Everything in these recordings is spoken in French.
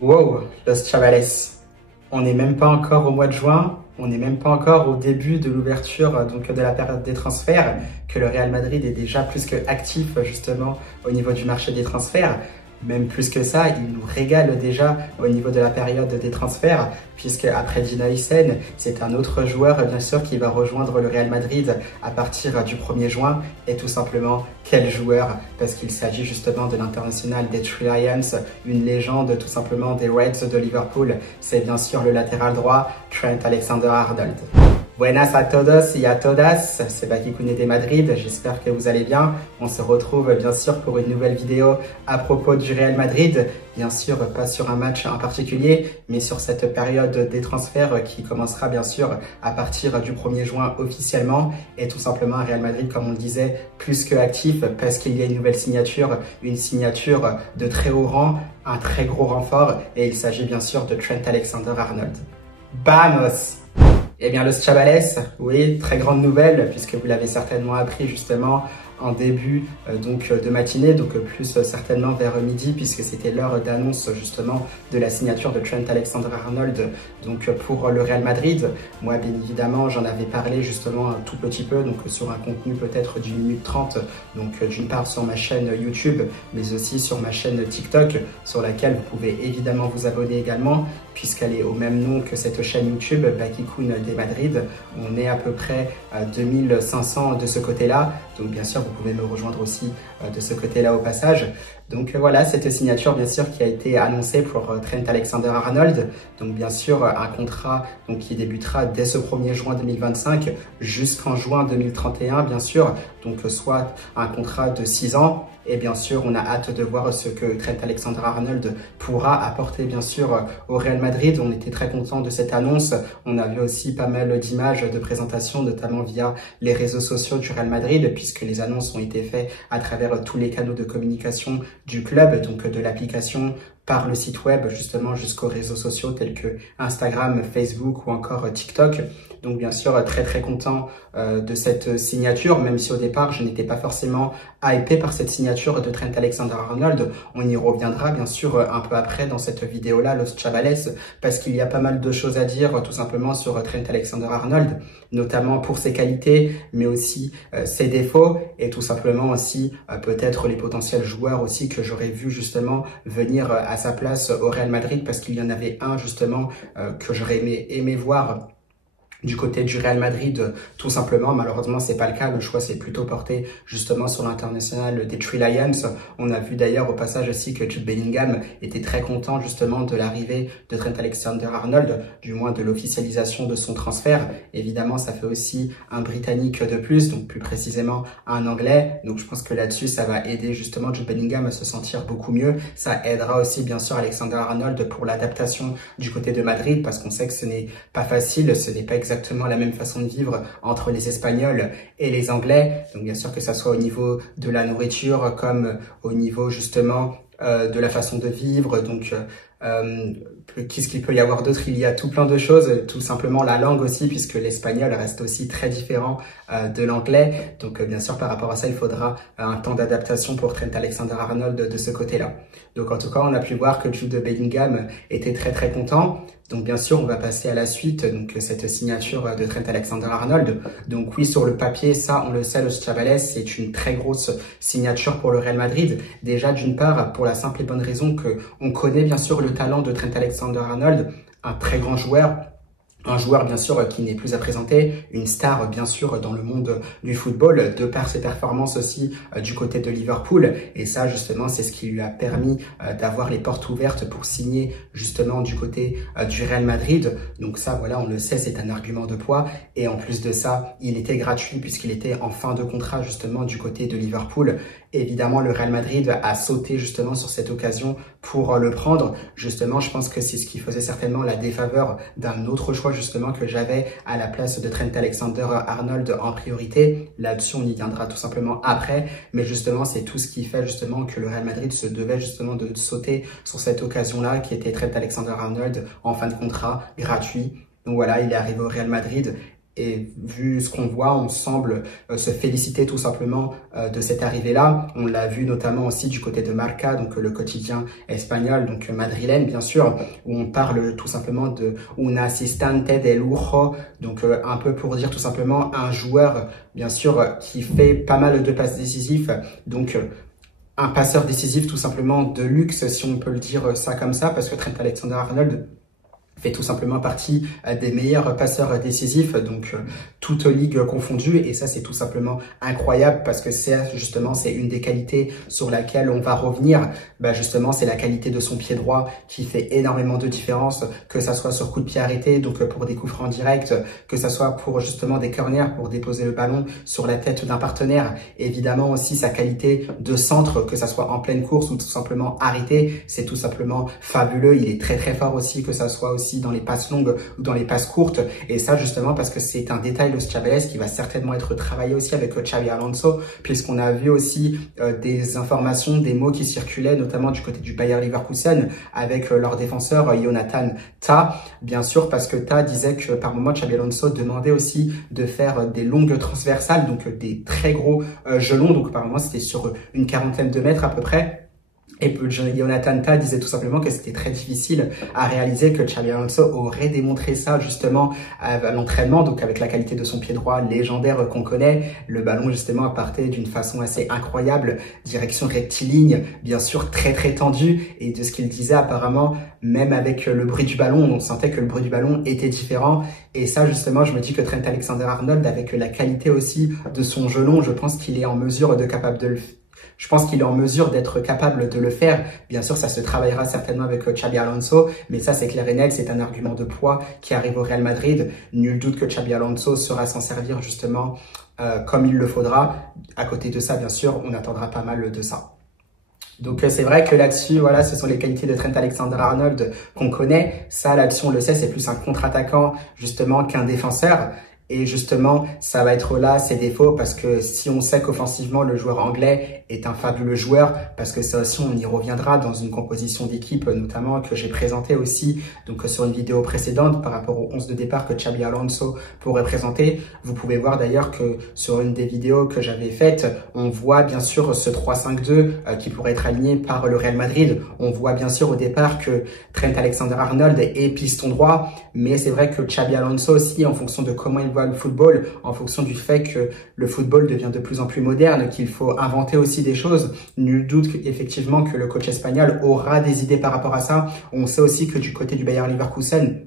Wow, Los Chavales. On n'est même pas encore au mois de juin, on n'est même pas encore au début de l'ouverture donc de la période des transferts, que le Real Madrid est déjà plus que actif justement au niveau du marché des transferts. Même plus que ça, il nous régale déjà au niveau de la période des transferts, puisque après Dina Hysén, c'est un autre joueur bien sûr qui va rejoindre le Real Madrid à partir du 1er juin. Et tout simplement, quel joueur, parce qu'il s'agit justement de l'international des Three Lions, une légende tout simplement des Reds de Liverpool. C'est bien sûr le latéral droit, Trent Alexander-Arnold. Buenas a todos y a todas, c'est Baki Koune de Madrid, j'espère que vous allez bien. On se retrouve bien sûr pour une nouvelle vidéo à propos du Real Madrid. Bien sûr, pas sur un match en particulier, mais sur cette période des transferts qui commencera bien sûr à partir du 1er juin officiellement. Et tout simplement un Real Madrid, comme on le disait, plus que actif parce qu'il y a une nouvelle signature, une signature de très haut rang, un très gros renfort. Et il s'agit bien sûr de Trent Alexander-Arnold. Vamos! Eh bien, Los Chavales, oui, très grande nouvelle, puisque vous l'avez certainement appris justement en début de matinée, donc plus certainement vers midi, puisque c'était l'heure d'annonce justement de la signature de Trent Alexander-Arnold donc pour le Real Madrid. Moi, bien évidemment, j'en avais parlé justement un tout petit peu, donc sur un contenu peut-être d'une minute 30, donc d'une part sur ma chaîne YouTube, mais aussi sur ma chaîne TikTok, sur laquelle vous pouvez évidemment vous abonner également, puisqu'elle est au même nom que cette chaîne YouTube, Baki Koune de Madrid. On est à peu près à 2500 de ce côté-là, donc bien sûr, vous pouvez me rejoindre aussi de ce côté-là au passage. Donc voilà, cette signature bien sûr qui a été annoncée pour Trent Alexander-Arnold. Donc bien sûr un contrat donc, qui débutera dès ce 1er juin 2025 jusqu'en juin 2031 bien sûr. Donc soit un contrat de 6 ans. Et bien sûr, on a hâte de voir ce que Trent Alexander-Arnold pourra apporter bien sûr au Real Madrid. On était très content de cette annonce. On avait aussi pas mal d'images de présentation, notamment via les réseaux sociaux du Real Madrid, puisque les annonces ont été faites à travers tous les canaux de communication du club, donc de l'application par le site web justement jusqu'aux réseaux sociaux tels que Instagram, Facebook ou encore TikTok. Donc bien sûr très très content de cette signature, même si au départ je n'étais pas forcément hypé par cette signature de Trent Alexander-Arnold. On y reviendra bien sûr un peu après dans cette vidéo là, Los Chavales, parce qu'il y a pas mal de choses à dire tout simplement sur Trent Alexander-Arnold, notamment pour ses qualités mais aussi ses défauts, et tout simplement aussi peut-être les potentiels joueurs aussi que j'aurais vu justement venir à sa place au Real Madrid, parce qu'il y en avait un justement que j'aurais aimé voir du côté du Real Madrid, tout simplement. Malheureusement, c'est pas le cas. Le choix s'est plutôt porté justement sur l'international des Three Lions. On a vu d'ailleurs au passage aussi que Jude Bellingham était très content justement de l'arrivée de Trent Alexander-Arnold, du moins de l'officialisation de son transfert. Évidemment, ça fait aussi un Britannique de plus, donc plus précisément un Anglais. Donc je pense que là-dessus, ça va aider justement Jude Bellingham à se sentir beaucoup mieux. Ça aidera aussi bien sûr Alexander-Arnold pour l'adaptation du côté de Madrid, parce qu'on sait que ce n'est pas facile, ce n'est pas exactement la même façon de vivre entre les Espagnols et les Anglais. Donc bien sûr que ça soit au niveau de la nourriture comme au niveau justement de la façon de vivre. Donc qu'est-ce qu'il peut y avoir d'autre? Il y a tout plein de choses, tout simplement la langue aussi, puisque l'espagnol reste aussi très différent de l'anglais. Donc bien sûr par rapport à ça, il faudra un temps d'adaptation pour Trent Alexander-Arnold de ce côté-là. Donc en tout cas, on a pu voir que Jude Bellingham était très très content. Donc bien sûr, on va passer à la suite, donc cette signature de Trent Alexander-Arnold. Donc oui, sur le papier, ça on le sait, Los Chavales, c'est une très grosse signature pour le Real Madrid. Déjà d'une part, pour la simple et bonne raison que on connaît bien sûr le talent de Trent Alexander-Arnold, un très grand joueur. Un joueur bien sûr qui n'est plus à présenter, une star bien sûr dans le monde du football, de par ses performances aussi du côté de Liverpool. Et ça justement c'est ce qui lui a permis d'avoir les portes ouvertes pour signer justement du côté du Real Madrid. Donc ça voilà, on le sait, c'est un argument de poids. Et en plus de ça, il était gratuit puisqu'il était en fin de contrat justement du côté de Liverpool. Évidemment, le Real Madrid a sauté justement sur cette occasion pour le prendre. Justement, je pense que c'est ce qui faisait certainement la défaveur d'un autre choix justement que j'avais à la place de Trent Alexander-Arnold en priorité. Là-dessus, on y viendra tout simplement après. Mais justement, c'est tout ce qui fait justement que le Real Madrid se devait justement de sauter sur cette occasion-là qui était Trent Alexander-Arnold en fin de contrat, gratuit. Donc voilà, il est arrivé au Real Madrid. Et vu ce qu'on voit, on semble se féliciter tout simplement de cette arrivée-là. On l'a vu notamment aussi du côté de Marca, donc le quotidien espagnol, donc madrilène bien sûr, où on parle tout simplement de un asistente de lujo, donc un peu pour dire tout simplement un joueur bien sûr qui fait pas mal de passes décisives, donc un passeur décisif tout simplement de luxe, si on peut le dire ça comme ça, parce que Trent Alexander-Arnold fait tout simplement partie des meilleurs passeurs décisifs, donc toutes ligues confondues, et ça c'est tout simplement incroyable parce que c'est une des qualités sur laquelle on va revenir. Justement, c'est la qualité de son pied droit qui fait énormément de différence, que ça soit sur coup de pied arrêté, donc pour des coups francs directs, que ça soit pour justement des corners, pour déposer le ballon sur la tête d'un partenaire. Évidemment aussi sa qualité de centre, que ça soit en pleine course ou tout simplement arrêté, c'est tout simplement fabuleux. Il est très très fort aussi, que ça soit aussi dans les passes longues ou dans les passes courtes, et ça justement parce que c'est un détail de Chavales qui va certainement être travaillé aussi avec Xabi Alonso, puisqu'on a vu aussi des informations, des mots qui circulaient notamment du côté du Bayer Leverkusen avec leur défenseur Jonathan Tah, bien sûr, parce que Tah disait que par moment Xabi Alonso demandait aussi de faire des longues transversales, donc des très gros gelons, donc par moment c'était sur une quarantaine de mètres à peu près. Et Jonathan Tah disait tout simplement que c'était très difficile à réaliser, que Xabi Alonso aurait démontré ça justement à l'entraînement, donc avec la qualité de son pied droit légendaire qu'on connaît. Le ballon justement partait d'une façon assez incroyable, direction rectiligne, bien sûr très très tendue, et de ce qu'il disait apparemment, même avec le bruit du ballon, on sentait que le bruit du ballon était différent. Et ça justement, je me dis que Trent Alexander-Arnold, avec la qualité aussi de son gelon, je pense qu'il est en mesure d'être capable de le faire. Bien sûr, ça se travaillera certainement avec Xabi Alonso, mais ça, c'est clair et net, c'est un argument de poids qui arrive au Real Madrid. Nul doute que Xabi Alonso saura s'en servir justement comme il le faudra. À côté de ça, bien sûr, on attendra pas mal de ça. Donc c'est vrai que là-dessus, voilà, ce sont les qualités de Trent Alexander-Arnold qu'on connaît. Ça, là-dessus, on le sait, c'est plus un contre-attaquant justement qu'un défenseur. Et justement, ça va être là ses défauts, parce que si on sait qu'offensivement, le joueur anglais est un fabuleux joueur, parce que ça aussi, on y reviendra dans une composition d'équipe, notamment que j'ai présenté aussi donc sur une vidéo précédente par rapport au 11 de départ que Xabi Alonso pourrait présenter. Vous pouvez voir d'ailleurs que sur une des vidéos que j'avais faites, on voit bien sûr ce 3-5-2 qui pourrait être aligné par le Real Madrid. On voit bien sûr au départ que Trent Alexander-Arnold est piston droit, mais c'est vrai que Xabi Alonso aussi, en fonction de comment il voit le football, en fonction du fait que le football devient de plus en plus moderne, qu'il faut inventer aussi des choses. Nul doute effectivement que le coach espagnol aura des idées par rapport à ça. On sait aussi que du côté du Bayer Leverkusen,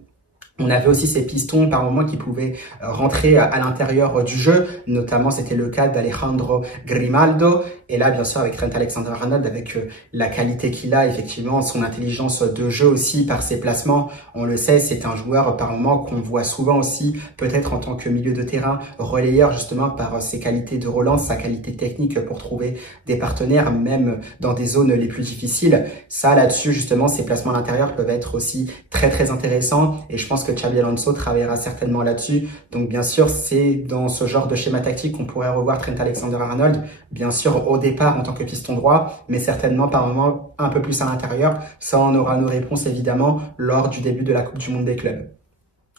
on avait aussi ces pistons par moment qui pouvaient rentrer à l'intérieur du jeu, notamment c'était le cas d'Alejandro Grimaldo. Et là, bien sûr, avec Trent Alexander-Arnold, avec la qualité qu'il a, effectivement, son intelligence de jeu aussi par ses placements, on le sait, c'est un joueur par moment qu'on voit souvent aussi, peut-être en tant que milieu de terrain, relayeur justement par ses qualités de relance, sa qualité technique pour trouver des partenaires, même dans des zones les plus difficiles. Ça, là-dessus, justement, ses placements à l'intérieur peuvent être aussi très, très intéressants. Et je pense que Xabi Alonso travaillera certainement là-dessus. Donc, bien sûr, c'est dans ce genre de schéma tactique qu'on pourrait revoir Trent Alexander-Arnold, bien sûr, au départ en tant que piston droit, mais certainement par moment un peu plus à l'intérieur. Ça, on aura nos réponses évidemment lors du début de la Coupe du Monde des clubs.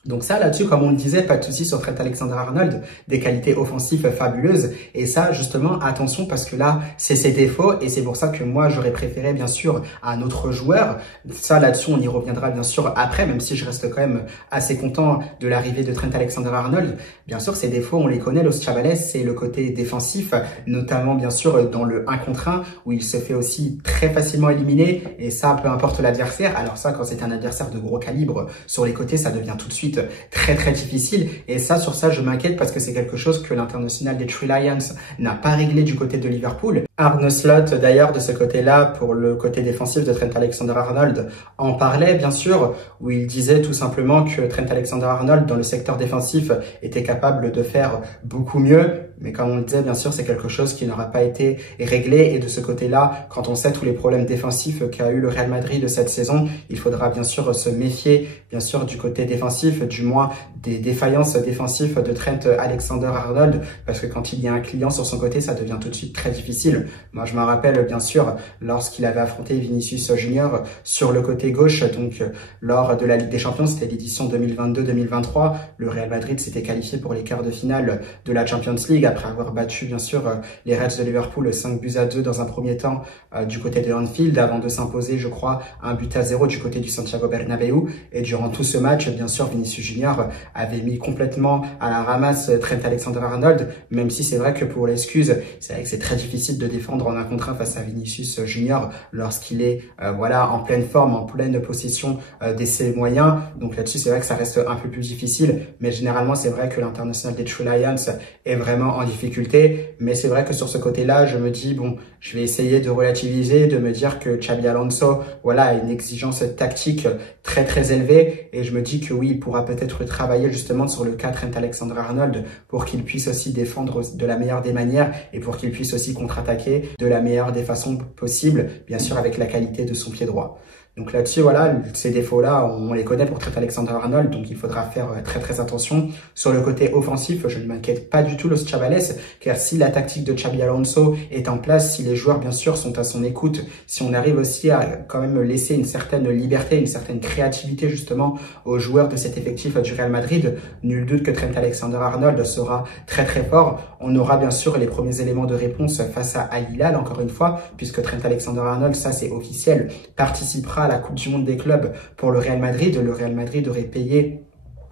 Donc ça, là-dessus, comme on le disait, pas de souci sur Trent Alexander-Arnold, des qualités offensives fabuleuses. Et ça, justement, attention, parce que là, c'est ses défauts. Et c'est pour ça que moi, j'aurais préféré, bien sûr, un autre joueur. Ça, là-dessus, on y reviendra, bien sûr, après, même si je reste quand même assez content de l'arrivée de Trent Alexander-Arnold. Bien sûr, ses défauts, on les connaît, Los Chavales, c'est le côté défensif, notamment, bien sûr, dans le 1 contre 1, où il se fait aussi très facilement éliminer. Et ça, peu importe l'adversaire. Alors ça, quand c'est un adversaire de gros calibre sur les côtés, ça devient tout de suite très très difficile. Et ça, sur ça, je m'inquiète parce que c'est quelque chose que l'international des Three Lions n'a pas réglé du côté de Liverpool. Arne Slot, d'ailleurs, de ce côté-là, pour le côté défensif de Trent Alexander-Arnold, en parlait, bien sûr, où il disait tout simplement que Trent Alexander-Arnold, dans le secteur défensif, était capable de faire beaucoup mieux. Mais comme on le disait, bien sûr, c'est quelque chose qui n'aura pas été réglé. Et de ce côté-là, quand on sait tous les problèmes défensifs qu'a eu le Real Madrid de cette saison, il faudra bien sûr se méfier, bien sûr, du côté défensif, du moins des défaillances défensives de Trent Alexander-Arnold, parce que quand il y a un client sur son côté, ça devient tout de suite très difficile. Moi, je me rappelle, bien sûr, lorsqu'il avait affronté Vinicius Junior sur le côté gauche, donc lors de la Ligue des Champions, c'était l'édition 2022-2023, le Real Madrid s'était qualifié pour les quarts de finale de la Champions League après avoir battu, bien sûr, les Reds de Liverpool 5-2 dans un premier temps du côté de Anfield, avant de s'imposer, je crois, 1-0 du côté du Santiago Bernabéu. Et durant tout ce match, bien sûr, Vinicius Junior avait mis complètement à la ramasse Trent Alexander-Arnold, même si c'est vrai que pour l'excuse, c'est vrai que c'est très difficile de défendre en 1 contre 1 face à Vinicius Junior lorsqu'il est voilà, en pleine forme, en pleine possession de ses moyens. Donc là-dessus, c'est vrai que ça reste un peu plus difficile, mais généralement, c'est vrai que l'international des True Lions est vraiment en difficulté. Mais c'est vrai que sur ce côté-là, je me dis, bon, je vais essayer de relativiser, de me dire que Xabi Alonso, voilà, a une exigence tactique très très élevée, et je me dis que oui, il pourra peut-être travailler justement sur le cas Trent Alexander-Arnold pour qu'il puisse aussi défendre de la meilleure des manières et pour qu'il puisse aussi contre-attaquer de la meilleure des façons possibles, bien sûr avec la qualité de son pied droit. Donc là-dessus, voilà, ces défauts-là, on les connaît pour Trent Alexander-Arnold, donc il faudra faire très très attention. Sur le côté offensif, je ne m'inquiète pas du tout Los Chavales, car si la tactique de Xabi Alonso est en place, si les joueurs bien sûr sont à son écoute, si on arrive aussi à quand même laisser une certaine liberté, une certaine créativité justement aux joueurs de cet effectif du Real Madrid, nul doute que Trent Alexander-Arnold sera très très fort. On aura bien sûr les premiers éléments de réponse face à Al Hilal, encore une fois, puisque Trent Alexander-Arnold, ça c'est officiel, participera à la Coupe du Monde des clubs pour le Real Madrid. Le Real Madrid aurait payé,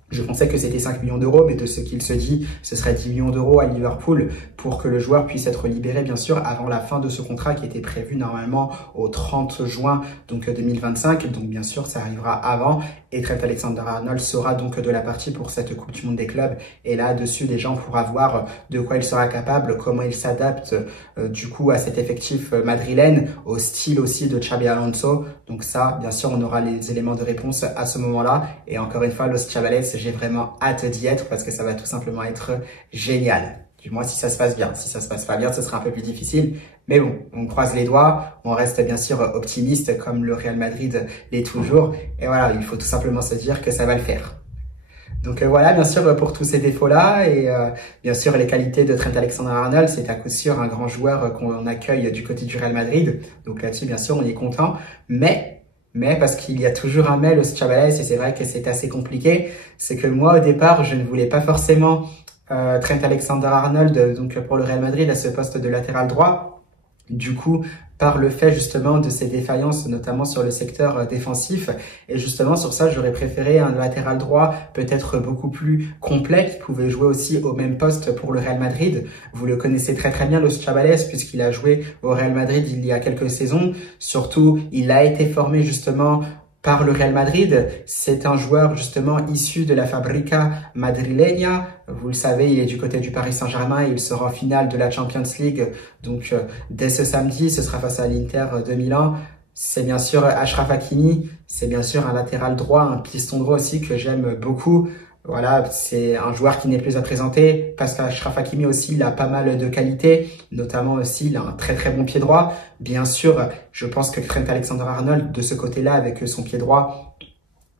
je pensais que c'était 5 millions d'euros, mais de ce qu'il se dit, ce serait 10 millions d'euros à Liverpool pour que le joueur puisse être libéré, bien sûr, avant la fin de ce contrat qui était prévu normalement au 30 juin donc 2025. Donc, bien sûr, ça arrivera avant. Et Trent Alexander-Arnold sera donc de la partie pour cette Coupe du Monde des clubs. Et là-dessus, les gens pourront voir de quoi il sera capable, comment il s'adapte du coup à cet effectif madrilène, au style aussi de Xabi Alonso. Donc ça, bien sûr, on aura les éléments de réponse à ce moment-là. Et encore une fois, Los Chavales, j'ai vraiment hâte d'y être parce que ça va tout simplement être génial. Du moins, si ça se passe bien. Si ça se passe pas bien, ce sera un peu plus difficile. Mais bon, on croise les doigts. On reste bien sûr optimiste comme le Real Madrid l'est toujours. Et voilà, il faut tout simplement se dire que ça va le faire. Donc voilà, bien sûr, pour tous ces défauts-là et bien sûr les qualités de Trent Alexander-Arnold, c'est à coup sûr un grand joueur qu'on accueille du côté du Real Madrid. Donc là-dessus, bien sûr, on est content. Mais parce qu'il y a toujours un mais, Los Chavales, et c'est vrai que c'est assez compliqué, c'est que moi, au départ, je ne voulais pas forcément Trent Alexander-Arnold donc pour le Real Madrid à ce poste de latéral droit. Du coup, par le fait justement de ses défaillances, notamment sur le secteur défensif. Et justement, sur ça, j'aurais préféré un latéral droit peut-être beaucoup plus complet, qui pouvait jouer aussi au même poste pour le Real Madrid. Vous le connaissez très très bien, Los Chavales, puisqu'il a joué au Real Madrid il y a quelques saisons. Surtout, il a été formé justement par le Real Madrid. C'est un joueur justement issu de la Fabrica Madrileña. Vous le savez, il est du côté du Paris Saint-Germain. Il sera en finale de la Champions League. Donc dès ce samedi, ce sera face à l'Inter de Milan. C'est bien sûr Achraf Hakimi. C'est bien sûr un latéral droit, un piston droit aussi que j'aime beaucoup. Voilà, c'est un joueur qui n'est plus à présenter parce qu'Achraf Hakimi aussi, il a pas mal de qualités, notamment aussi, il a un très très bon pied droit. Bien sûr, je pense que Trent Alexander-Arnold, de ce côté-là, avec son pied droit,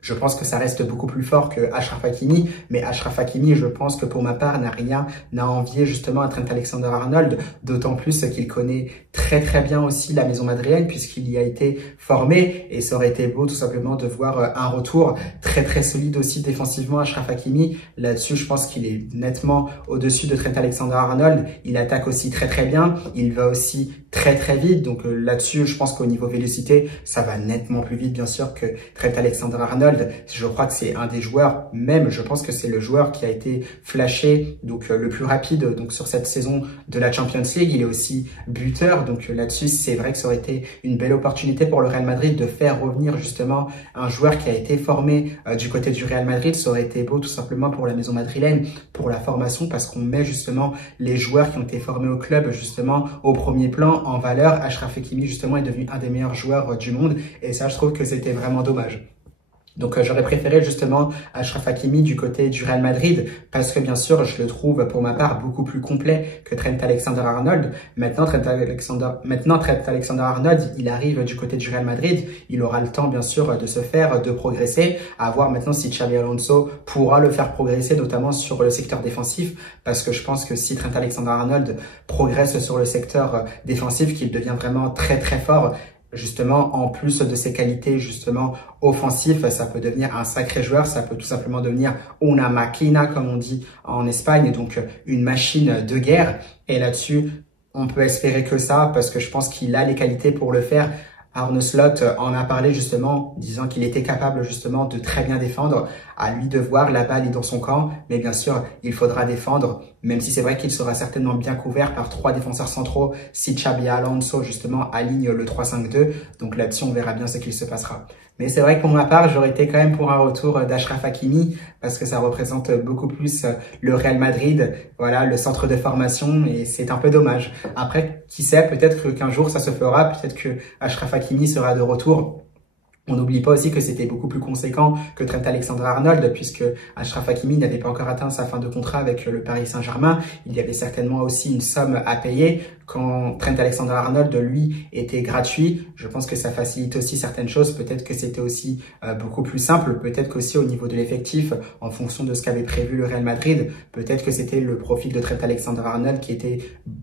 je pense que ça reste beaucoup plus fort que Achraf Hakimi, mais Achraf Hakimi, je pense que pour ma part, n'a rien à envier justement à Trent Alexander-Arnold, d'autant plus qu'il connaît très très bien aussi la maison madrilène puisqu'il y a été formé et ça aurait été beau tout simplement de voir un retour très très solide aussi défensivement à Achraf Hakimi. Là-dessus, je pense qu'il est nettement au-dessus de Trent Alexander-Arnold. Il attaque aussi très très bien, il va aussi très très vite, donc là-dessus, je pense qu'au niveau vélocité, ça va nettement plus vite bien sûr que Trent Alexander-Arnold. Je crois que c'est un des joueurs, même je pense que c'est le joueur qui a été flashé donc le plus rapide donc sur cette saison de la Champions League. Il est aussi buteur, donc là-dessus c'est vrai que ça aurait été une belle opportunité pour le Real Madrid de faire revenir justement un joueur qui a été formé du côté du Real Madrid. Ça aurait été beau tout simplement pour la maison madrilène, pour la formation, parce qu'on met justement les joueurs qui ont été formés au club justement au premier plan en valeur. Achraf Hakimi justement est devenu un des meilleurs joueurs du monde et ça je trouve que c'était vraiment dommage. Donc j'aurais préféré justement Achraf Hakimi du côté du Real Madrid parce que bien sûr je le trouve pour ma part beaucoup plus complet que Trent Alexander-Arnold. Maintenant Trent Alexander-Arnold il arrive du côté du Real Madrid, il aura le temps bien sûr de se faire, de progresser, à voir maintenant si Xabi Alonso pourra le faire progresser notamment sur le secteur défensif parce que je pense que si Trent Alexander-Arnold progresse sur le secteur défensif, qu'il devient vraiment très très fort, justement, en plus de ses qualités justement offensives, ça peut devenir un sacré joueur, ça peut tout simplement devenir una máquina comme on dit en Espagne, donc une machine de guerre. Et là-dessus, on peut espérer que ça parce que je pense qu'il a les qualités pour le faire. Arne Slot en a parlé justement, disant qu'il était capable justement de très bien défendre. À lui de voir, la balle est dans son camp, mais bien sûr, il faudra défendre, même si c'est vrai qu'il sera certainement bien couvert par 3 défenseurs centraux si Xabi Alonso justement aligne le 3-5-2. Donc là-dessus, on verra bien ce qu'il se passera. Mais c'est vrai que pour ma part, j'aurais été quand même pour un retour d'Achraf Hakimi parce que ça représente beaucoup plus le Real Madrid, voilà, le centre de formation et c'est un peu dommage. Après, qui sait, peut-être qu'un jour ça se fera, peut-être que Achraf Hakimi sera de retour. On n'oublie pas aussi que c'était beaucoup plus conséquent que Trent Alexander-Arnold puisque Achraf Hakimi n'avait pas encore atteint sa fin de contrat avec le Paris Saint-Germain. Il y avait certainement aussi une somme à payer quand Trent Alexander-Arnold, lui, était gratuit. Je pense que ça facilite aussi certaines choses. Peut-être que c'était aussi beaucoup plus simple. Peut-être qu'aussi au niveau de l'effectif, en fonction de ce qu'avait prévu le Real Madrid, peut-être que c'était le profil de Trent Alexander-Arnold qui était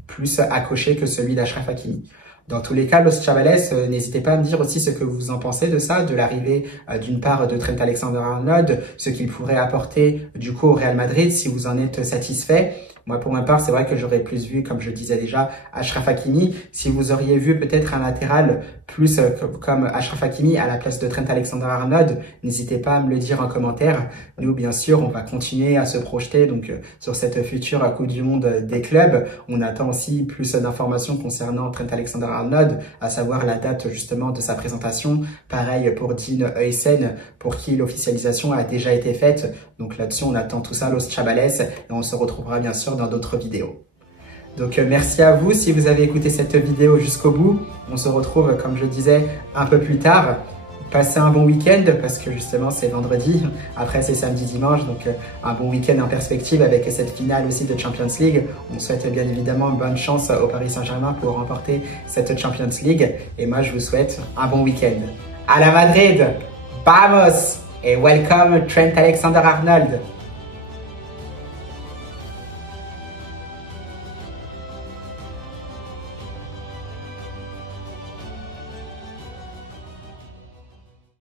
plus à cocher que celui d'Achraf Hakimi. Dans tous les cas, Los Chavales, n'hésitez pas à me dire aussi ce que vous en pensez de ça, de l'arrivée d'une part de Trent Alexander-Arnold, ce qu'il pourrait apporter du coup au Real Madrid, si vous en êtes satisfait. Moi, pour ma part, c'est vrai que j'aurais plus vu, comme je disais déjà, Achraf Hakimi. Si vous auriez vu peut-être un latéral plus comme Achraf Hakimi à la place de Trent Alexander-Arnold, n'hésitez pas à me le dire en commentaire. Nous, bien sûr, on va continuer à se projeter donc sur cette future Coupe du Monde des clubs. On attend aussi plus d'informations concernant Trent Alexander-Arnold, à savoir la date justement de sa présentation. Pareil pour Dean Huijsen, pour qui l'officialisation a déjà été faite. Donc là-dessus, on attend tout ça, Los Chavales, et on se retrouvera bien sûr dans d'autres vidéos. Donc merci à vous si vous avez écouté cette vidéo jusqu'au bout. On se retrouve, comme je disais, un peu plus tard. Passez un bon week-end parce que justement c'est vendredi. Après c'est samedi, dimanche. Donc un bon week-end en perspective avec cette finale aussi de Champions League. On souhaite bien évidemment bonne chance au Paris Saint-Germain pour remporter cette Champions League. Et moi je vous souhaite un bon week-end. À la Madrid! Vamos! Et welcome Trent Alexander-Arnold!